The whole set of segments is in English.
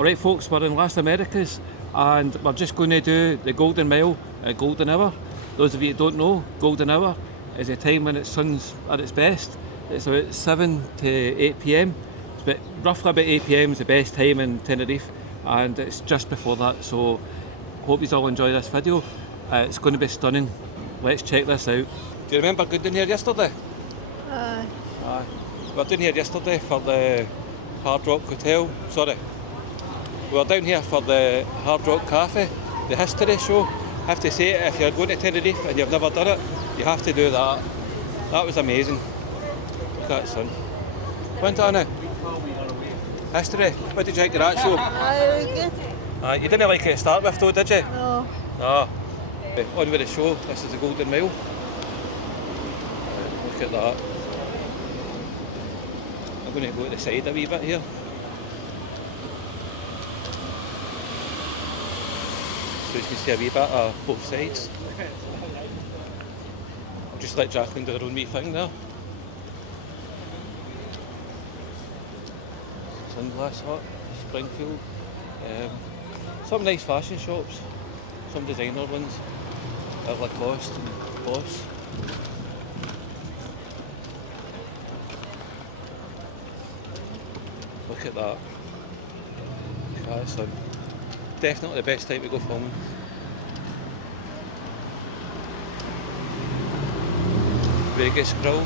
Alright folks, we're in Las Américas and we're just going to do the golden mile at golden hour. Those of you who don't know, golden hour is a time when the sun's at its best. It's about 7 to 8 p.m. Roughly about 8 p.m. is the best time in Tenerife, and it's just before that, so hope you all enjoy this video. It's going to be stunning. Let's check this out. Do you remember going down here yesterday? Aye. Aye. We were down here yesterday for the Hard Rock Hotel, sorry. We were down here for the Hard Rock Cafe, the history show. I have to say, if you're going to Tenerife and you've never done it, you have to do that. That was amazing. Look at that sun. Went on it. History. What did you think of that show? I like it. You didn't like it to start with though, did you? No. No. On with the show. This is the Golden Mile. Look at that. I'm going to go to the side a wee bit here. So you can see a wee bit of both sides. I'll just let Jacqueline do her own wee thing there. Sunglass Hut, Springfield. Some nice fashion shops, some designer ones at Costa and Boss. Look at that. Look at that sun. Definitely the best time to go filming. Vegas Grill.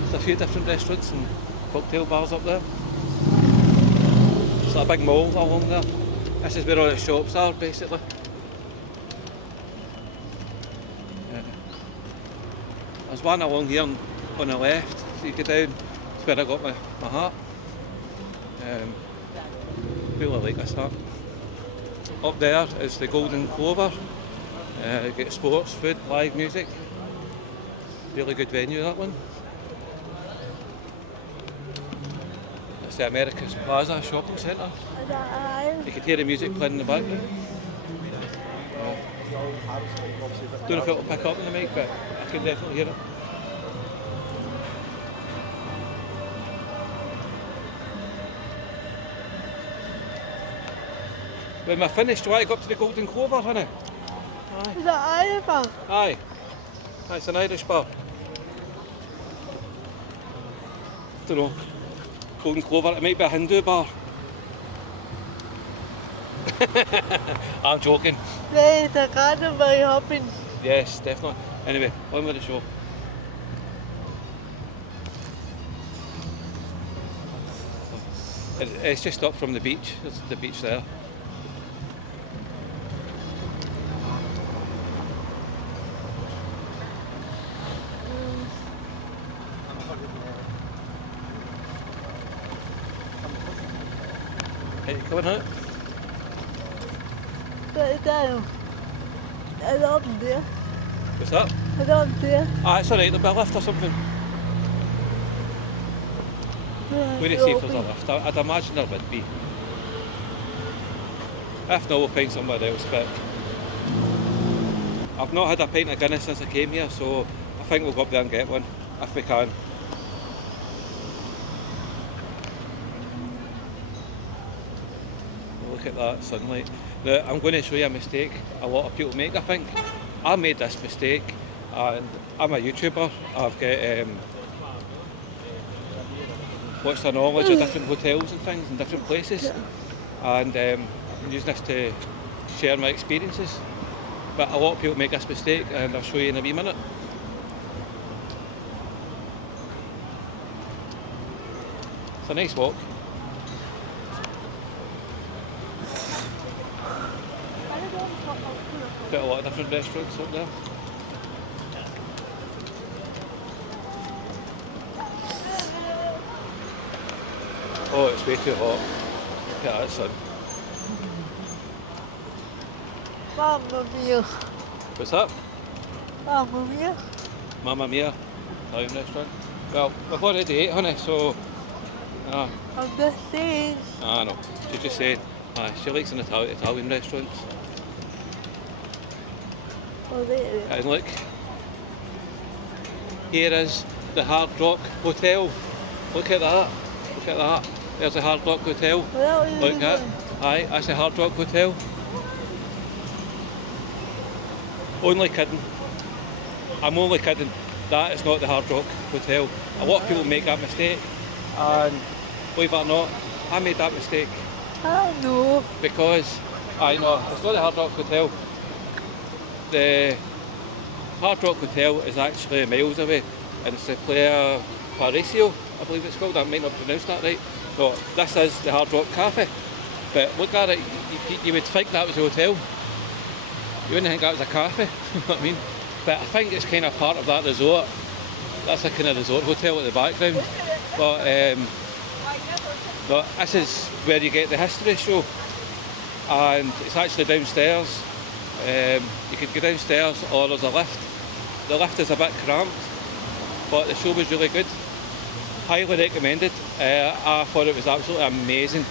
There's a few different restaurants and cocktail bars up there. It's like a big mall along there. This is where all the shops are basically. There's one along here on the left, so you go down. That's where I got my hat. Really like this hat. Up there is the Golden Clover. You get sports, food, live music. Really good venue, that one. It's the Américas Plaza shopping centre. You can hear the music playing in the background. Don't know if it'll pick up in the mic, but I can definitely hear it. When we're finished, do you want to go up to the Golden Clover, honey? Aye. Is that Irish bar? Aye. It's an Irish bar. Don't know. Golden Clover, it might be a Hindu bar. I'm joking. Yeah, it's a garden by hopping. Yes, definitely. Anyway, on with the show. It's just up from the beach. There's the beach there. Hey, coming out? But down. I don't there. What's that? I don't there. It's alright, there'll be a lift or something. Where do you see if there's a lift? I'd imagine there would be. If not, we'll find somewhere else, but I've not had a pint of Guinness since I came here, so I think we'll go up there and get one, if we can. Look at that sunlight. Now, I'm going to show you a mistake a lot of people make, I think. I made this mistake, and I'm a YouTuber. I've got what's the knowledge of different hotels and things in different places, and I'm using this to share my experiences. But a lot of people make this mistake, and I'll show you in a wee minute. It's a nice walk. Quite a lot of different restaurants up there. Oh, it's way too hot. Look at that sun. Mamma mia. What's that? Mamma mia. Mamma Mia, Italian restaurant. Well, we've already ate, honey, so... I'm just saying. I know. She just said, she likes an Italian restaurant. Oh, there. And look, here is the Hard Rock Hotel. Look at that. Look at that. There's a Hard Rock Hotel. Look at, aye, that's a Hard Rock Hotel. Only kidding. I'm only kidding. That is not the Hard Rock Hotel. A lot of people make that mistake, and believe it or not, I made that mistake. I know. Because, I know, it's not the Hard Rock Hotel. The Hard Rock Hotel is actually miles away, and it's the Playa, I believe it's called. I might not pronounce that right. No, this is the Hard Rock Cafe. But look at it, you would think that was a hotel. You wouldn't think that was a cafe, you know what I mean? But I think it's kind of part of that resort. That's a kind of resort hotel at the background. But this is where you get the history show. And it's actually downstairs. You could go downstairs or there's a lift. The lift is a bit cramped, but the show was really good. Highly recommended. I thought it was absolutely amazing.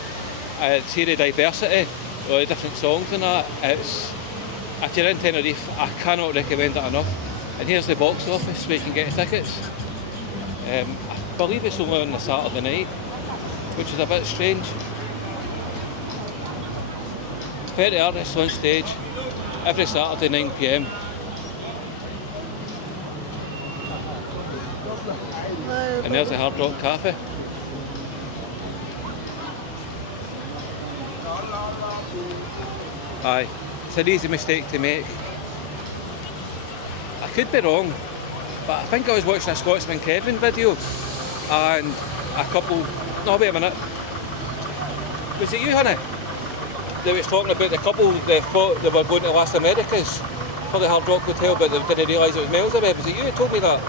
See the diversity, all the different songs and that. If you're in Tenerife, I cannot recommend it enough. And here's the box office where you can get tickets. I believe it's only on a Saturday night, which is a bit strange. 30 artists on stage every Saturday 9 PM. And there's the Hard Rock Cafe. Aye, it's an easy mistake to make. I could be wrong, but I think I was watching a Scotsman Kevin video and a couple... No, wait a minute. Was it you, honey? They was talking about the couple that thought they were going to Las Américas for the Hard Rock Hotel, but they didn't realise it was miles away. Was it you who told me that?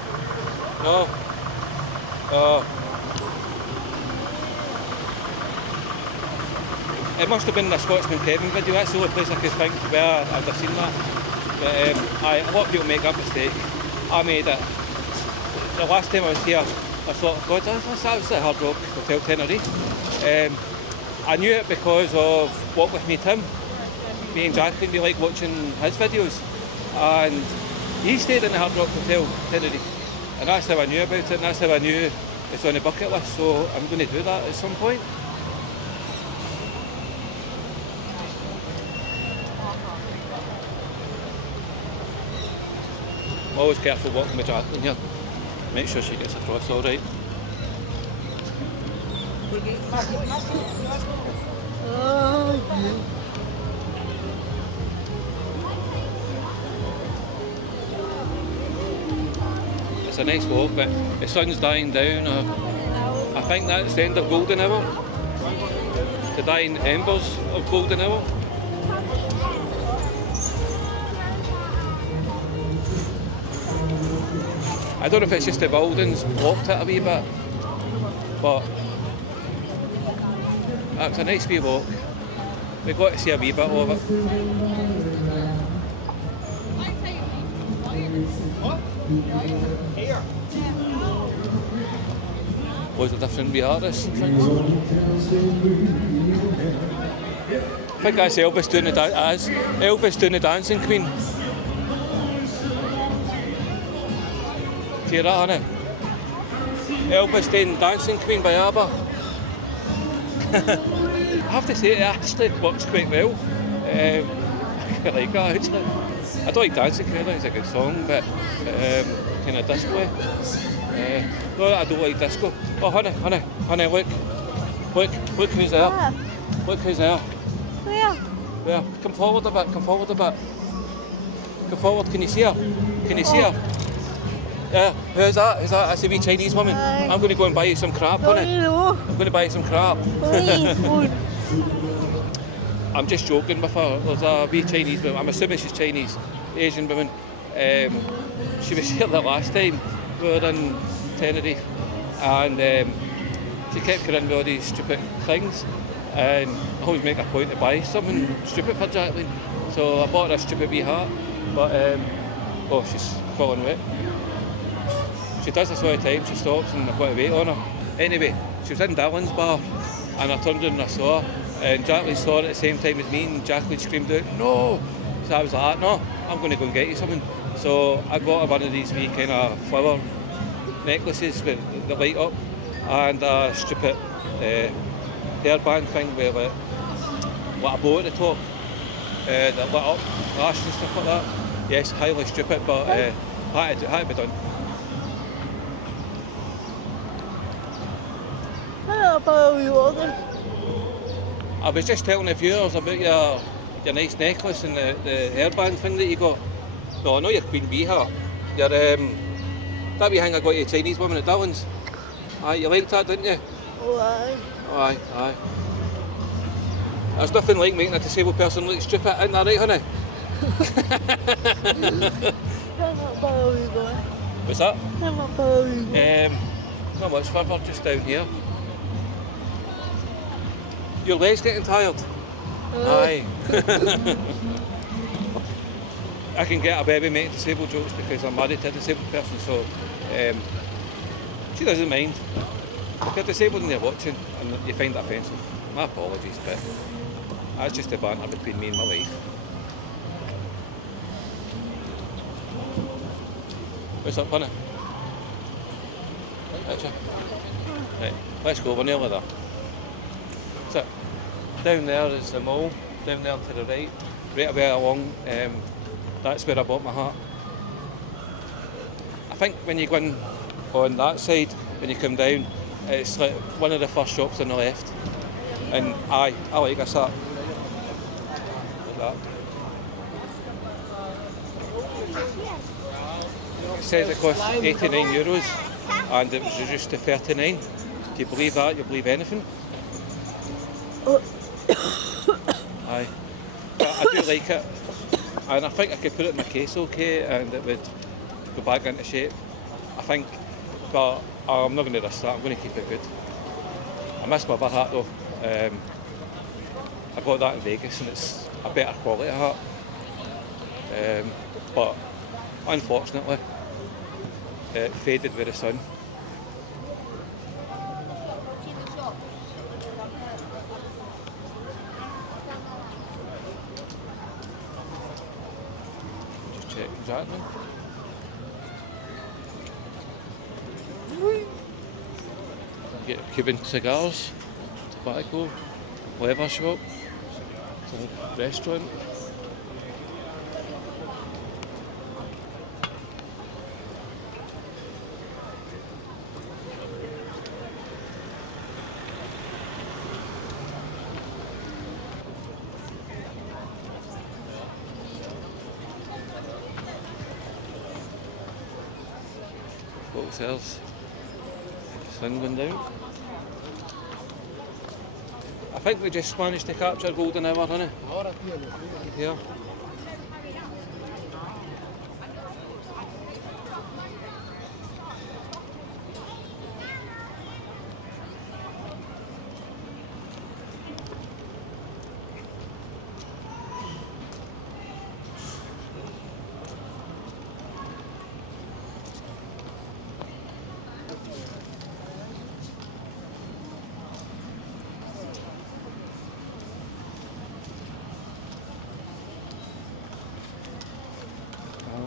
No. It must have been a Scotsman Kevin video. That's the only place I could think where I'd have seen that. But a lot of people make that mistake. I made it. The last time I was here, I thought, God, that was the Hard Rock Hotel Tenerife. I knew it because of Walk With Me Tim. Me and Jacqueline, we like watching his videos. And he stayed in the Hard Rock Hotel Tenerife. And that's how I knew about it, and that's how I knew it's on the bucket list. So I'm going to do that at some point. I'm always careful walking with Jacqueline here. Make sure she gets across all right. It's a nice walk, but the sun's dying down. I think that's the end of golden hour. The dying embers of golden hour. I don't know if it's just the buildings blocked it a wee bit, but it's a nice wee walk. We got to see a wee bit of it. Loads of different wee artists and things. I think that's Elvis doing the Dancing Queen. See that, honey? Elvis doing Dancing Queen by ABBA. I have to say, it actually works quite well. I quite like that, actually. I don't like Dancing Queen, I think it's a good song, but kind of disco-y. No, I don't like disco. Oh, honey, look who's there. Yeah. Look who's there. Where? Where? Come forward a bit. Come forward, can you see her? Can you see her? Yeah, who's that? That's a wee Chinese woman. I'm going to go and buy you some crap, honey. I'm going to buy you some crap. I'm just joking with her. There's a wee Chinese woman. I'm assuming she's Chinese, Asian woman. She was here the last time we were in Tenerife, and she kept coming in with all these stupid things, and I always make a point to buy something stupid for Jacqueline. So I bought her a stupid wee hat, but oh, she's falling wet. She does this all the time. She stops and I've got to wait on her. Anyway, she was in Dylan's bar and I turned around and I saw her, and Jacqueline saw her at the same time as me, and Jacqueline screamed out, "No!" So I was like, "No, I'm going to go and get you something." So I got her one of these wee kind of flower necklaces with the light up, and a stupid hairband thing with like a bow at the top that lit up, flashed and stuff like that. Yes, highly stupid, but had to be done. Hello, follow you orders. I was just telling the viewers about your nice necklace and the hairband thing that you got. No, I know your Queen Bee hat. Your that wee thing I got you Chinese woman at Dillon's. Aye, you liked that, didn't you? Why? Aye, aye. There's nothing like making a disabled person look stupid, isn't that right, honey? How much follow you going? What's that? How much follow you going? Not much further, just down here. Your leg's getting tired? Aye. I can get a baby making disabled jokes because I'm married to a disabled person, so she doesn't mind. If you're disabled and you're watching and you find that offensive, my apologies, but that's just a banter between me and my wife. What's up, honey? Right, let's go, we're nearly there. So, down there is the mall, down there to the right away along, that's where I bought my hat. I think when you go in on that side, when you come down, it's like one of the first shops on the left. And I like this hat. Like that. It says it costs €89 and it was reduced to 39. Do you believe that? You believe anything? Aye. But I do like it. And I think I could put it in my case okay and it would go back into shape. I think, but I'm not going to risk that, I'm going to keep it good. I miss my other hat though. I got that in Vegas and it's a better quality hat. But unfortunately, it faded with the sun. Just check exactly. Get Cuban cigars, tobacco, leather shop, restaurant. What else? Sun going down. I think we just managed to capture golden hour, honey. Yeah.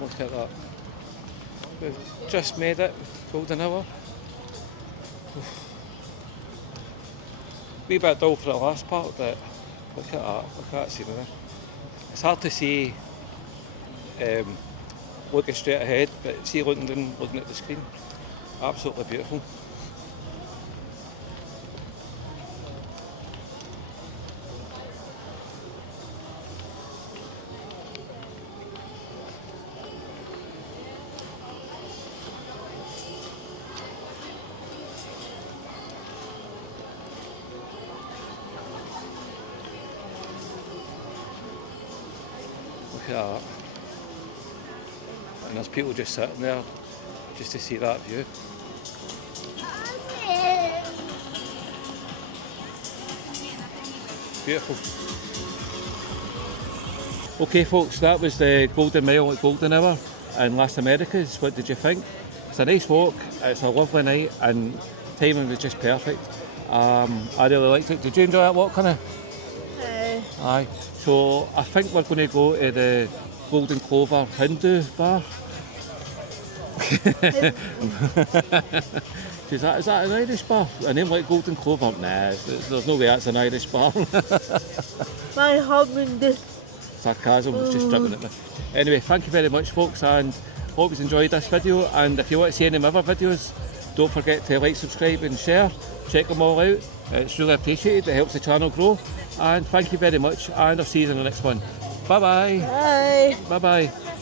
Look at that. We've just made it, golden hour. Wee bit dull for the last part, but look at that, look at that scenery. It's hard to see looking straight ahead, but see looking down, looking at the screen. Absolutely beautiful. Look at that. And there's people just sitting there just to see that view. Beautiful. Okay folks, that was the Golden Mile at Golden Hour in Las Américas. What did you think? It's a nice walk, it's a lovely night and timing was just perfect. I really liked it. Did you enjoy that walk, Canary? Aye. So I think we're going to go to the Golden Clover Hindu bar. Is that an Irish bar? A name like Golden Clover? Nah, there's no way that's an Irish bar. My husband this. Sarcasm was just dribbling at me. Anyway, thank you very much, folks, and hope you enjoyed this video. And if you want to see any of my other videos, don't forget to like, subscribe and share. Check them all out. It's really appreciated. It helps the channel grow. And thank you very much, and I'll see you in the next one. Bye bye. Bye. Bye bye.